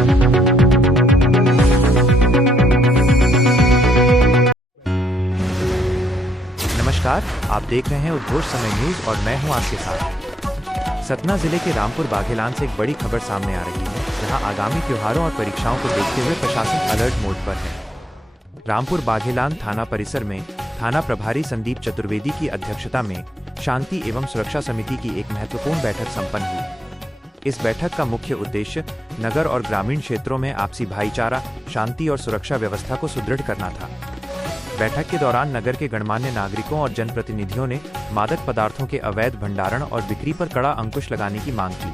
नमस्कार, आप देख रहे हैं उद्घोष समय न्यूज और मैं हूं आपके साथ। सतना जिले के रामपुर बाघेलान से एक बड़ी खबर सामने आ रही है, जहां आगामी त्योहारों और परीक्षाओं को देखते हुए प्रशासन अलर्ट मोड पर है। रामपुर बाघेलान थाना परिसर में थाना प्रभारी संदीप चतुर्वेदी की अध्यक्षता में शांति एवं सुरक्षा समिति की एक महत्वपूर्ण बैठक संपन्न हुई। इस बैठक का मुख्य उद्देश्य नगर और ग्रामीण क्षेत्रों में आपसी भाईचारा, शांति और सुरक्षा व्यवस्था को सुदृढ़ करना था। बैठक के दौरान नगर के गणमान्य नागरिकों और जनप्रतिनिधियों ने मादक पदार्थों के अवैध भंडारण और बिक्री पर कड़ा अंकुश लगाने की मांग की।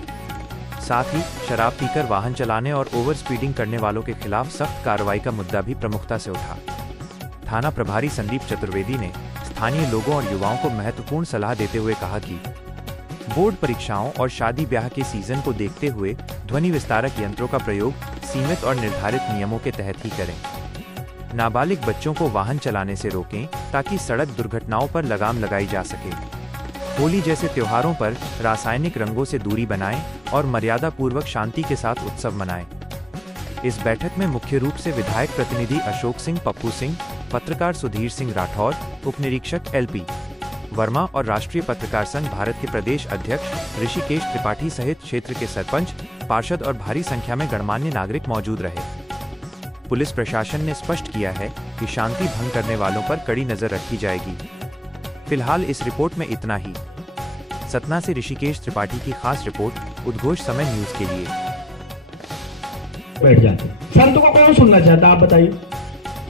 साथ ही शराब पीकर वाहन चलाने और ओवर स्पीडिंग करने वालों के खिलाफ सख्त कार्रवाई का मुद्दा भी प्रमुखता से उठा। थाना प्रभारी संदीप चतुर्वेदी ने स्थानीय लोगों और युवाओं को महत्वपूर्ण सलाह देते हुए कहा कि बोर्ड परीक्षाओं और शादी ब्याह के सीजन को देखते हुए ध्वनि विस्तारक यंत्रों का प्रयोग सीमित और निर्धारित नियमों के तहत ही करें। नाबालिग बच्चों को वाहन चलाने से रोकें ताकि सड़क दुर्घटनाओं पर लगाम लगाई जा सके। होली जैसे त्योहारों पर रासायनिक रंगों से दूरी बनाएं और मर्यादा पूर्वक शांति के साथ उत्सव मनाएं। इस बैठक में मुख्य रूप से विधायक प्रतिनिधि अशोक सिंह पप्पू सिंह, पत्रकार सुधीर सिंह राठौर, उप निरीक्षक LP वर्मा और राष्ट्रीय पत्रकार संघ भारत के प्रदेश अध्यक्ष ऋषिकेश त्रिपाठी सहित क्षेत्र के सरपंच, पार्षद और भारी संख्या में गणमान्य नागरिक मौजूद रहे। पुलिस प्रशासन ने स्पष्ट किया है कि शांति भंग करने वालों पर कड़ी नजर रखी जाएगी। फिलहाल इस रिपोर्ट में इतना ही। सतना से ऋषिकेश त्रिपाठी की खास रिपोर्ट उद्घोष समय न्यूज के लिए। बैठ जाते संत को कौन सुनना चाहता, आप बताइए।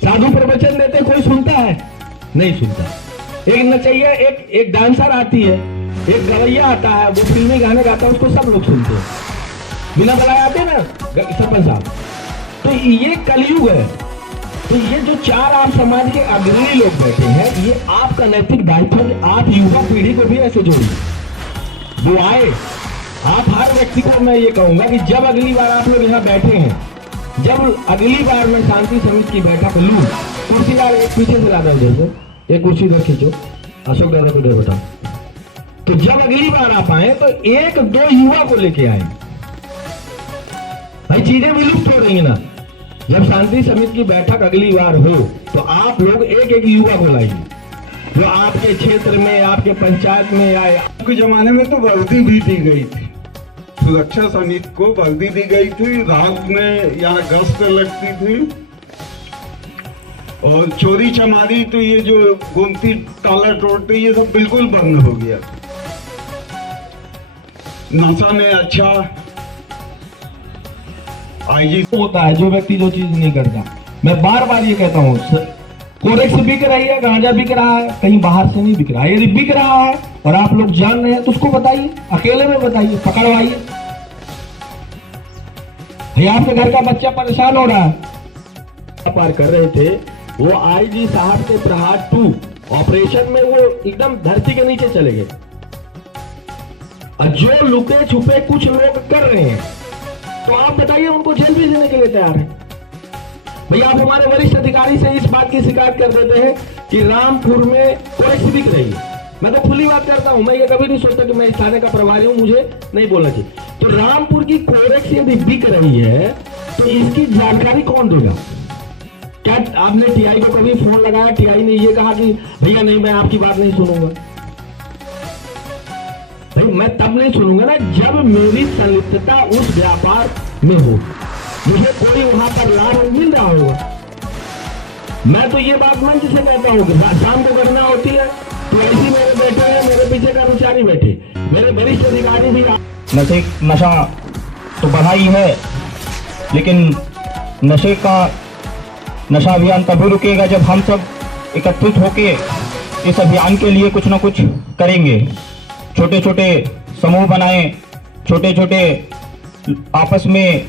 साधु प्रवचन देते कोई सुनता है? नहीं सुनता। एक नचैया, एक डांसर आती है, एक गवैया आता है, वो फिल्मी गाने गाता है, उसको सब लोग सुनते हैं, बिना बुलाए आते ना सरपंच साहब। तो ये कलयुग है। तो ये जो चार आप समाज के अग्रणी लोग बैठे हैं, ये आपका नैतिक दायित्व है। आप युवा पीढ़ी को भी ऐसे जोड़िए, वो आए। आप हर व्यक्ति को मैं ये कहूंगा कि जब अगली बार आप लोग यहाँ बैठे हैं, जब अगली बार मैं शांति समिति की बैठक लूं, कुर्सीदार एक पीछे से लादा उधर से, एक कुर्सी इधर खींचो, अशोक दादा को इधर बैठाओ। तो जब अगली बार आप आए तो एक दो युवा को लेके आए। भाई चीजें विलुप्त हो रही है ना। जब शांति समिति की बैठक अगली बार हो तो आप लोग एक एक युवा को लाइए, जो आपके क्षेत्र में, आपके पंचायत में आए। के जमाने में तो वर्दी भी दी गई थी, सुरक्षा समिति को वर्दी दी गई थी, रात में यहाँ गश्त लगती थी, और चोरी चमारी तो ये जो गोमती ताला तोड़ते ये सब बिल्कुल बंद हो गया। नशा में अच्छा आईजी होता है जो व्यक्ति जो चीज नहीं करता। मैं बार बार ये कहता हूँ, कोरेक्स बिक रही है, गांजा बिक रहा है, कहीं बाहर से नहीं बिक रहा है। यदि बिक रहा है और आप लोग जान रहे हैं तो उसको बताइए, अकेले में बताइए, पकड़वाइए। भैया आपके घर का बच्चा परेशान हो रहा है, पार कर रहे थे, वो IG साहब के प्रहार 2 ऑपरेशन में वो एकदम धरती के नीचे चले गए। और जो लुके छुपे कुछ लोग कर रहे हैं, तो आप बताइए उनको जेल भी देने के लिए तैयार है। भैया आप हमारे वरिष्ठ अधिकारी से इस बात की शिकायत कर देते हैं कि रामपुर में कोरेक्स बिक रही है। मैं तो खुली बात करता हूं, मैं ये कभी नहीं सोचता कि मैं इस थाने का प्रभारी हूं, मुझे नहीं बोलना चाहिए। तो रामपुर की कोरेक्स यदि बिक रही है तो इसकी जानकारी कौन देगा? क्या आपने TI को कभी फोन लगाया? TI ने ये कहा कि भैया नहीं, मैं आपकी बात नहीं सुनूंगा। भाई मैं तब नहीं सुनूंगा ना जब मेरी संलिप्तता उस व्यापार में हो, मुझे कोई वहां पर लाभ मिल रहा होगा। मैं तो ये बात मंच से कहता हूँ कि शाम को घटना होती है तो ऐसी मेरे बैठे हैं, मेरे पीछे कर्मचारी बैठे, मेरे वरिष्ठ अधिकारी भी। नशा तो बढ़ा ही है, लेकिन नशा अभियान तभी रुकेगा जब हम सब एकत्रित होके इस अभियान के लिए कुछ ना कुछ करेंगे। छोटे छोटे समूह बनाएं, छोटे छोटे आपस में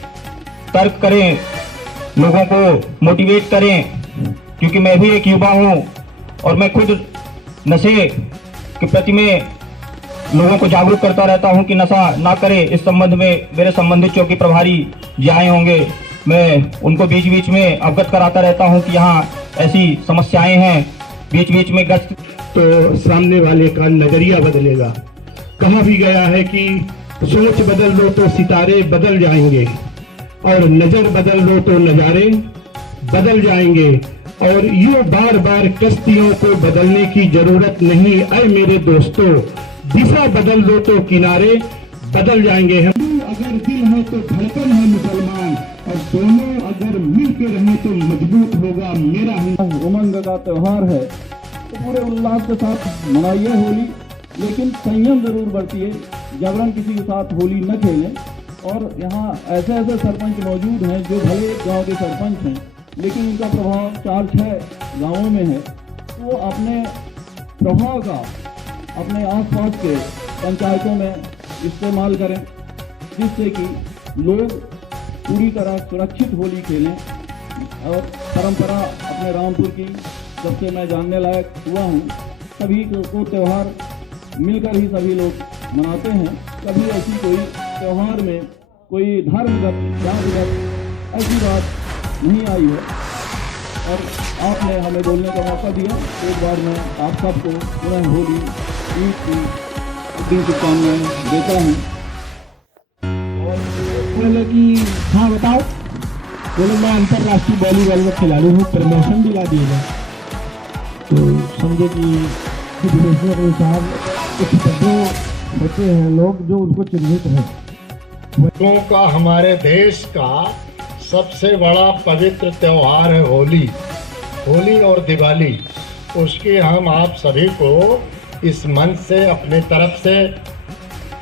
तर्क करें, लोगों को मोटिवेट करें, क्योंकि मैं भी एक युवा हूं और मैं खुद नशे के प्रति में लोगों को जागरूक करता रहता हूं कि नशा ना करें। इस संबंध में मेरे संबंधित चौकी प्रभारी जी आए होंगे, मैं उनको बीच बीच में अवगत कराता रहता हूं कि यहाँ ऐसी समस्याएं हैं, बीच बीच में गश्त। तो सामने वाले का नजरिया बदलेगा। कहा भी गया है कि सोच बदल दो तो सितारे बदल जाएंगे। और नजर बदल लो तो नजारे बदल जाएंगे। और यूं बार बार कश्तियों को बदलने की जरूरत नहीं ऐ मेरे दोस्तों, दिशा बदल दो तो किनारे बदल जाएंगे। हम अगर दिल है तो धड़कन है मुसलमान, और दोनों अगर मिलकर रहे तो मजबूत होगा मेरा हिंदुस्तान। उमंग का त्योहार है तो पूरे उल्लास के साथ मनाइए होली, लेकिन संयम जरूर बरतिए, जबरन किसी के साथ होली न खेलें। और यहाँ ऐसे ऐसे सरपंच मौजूद हैं जो भले गांव के सरपंच हैं, लेकिन उनका प्रभाव 4-6 गांवों में है। तो वो अपने प्रभाव का अपने आसपास के पंचायतों में इस्तेमाल करें, जिससे कि लोग पूरी तरह सुरक्षित होली खेलें। और परंपरा अपने रामपुर की जब से मैं जानने लायक हुआ हूँ, सभी को त्यौहार मिलकर ही सभी लोग मनाते हैं। कभी ऐसी कोई त्यौहार में कोई धर्मगत जातिगत ऐसी बात नहीं आई है। और आपने हमें बोलने का मौका दिया, एक बार मैं आप सबको पुनः होली ईद की दिन शुभकामनाएं देता हूँ। बोले कि हाँ बताओ, बोले मैं अंतर्राष्ट्रीय वॉलीबॉल का खिलाड़ी हूँ, प्रमोशन दिला दिएगा। तो समझे कि विदेशों के अनुसार कुछ पदों होते हैं लोग जो उनको चिन्हित हैं। लोगों का हमारे देश का सबसे बड़ा पवित्र त्योहार है होली। होली और दिवाली, उसकी हम आप सभी को इस मंच से, अपने तरफ से,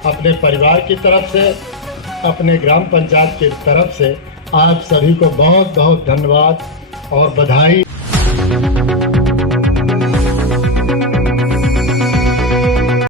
अपने परिवार की तरफ से, अपने ग्राम पंचायत की तरफ से आप सभी को बहुत बहुत धन्यवाद और बधाई।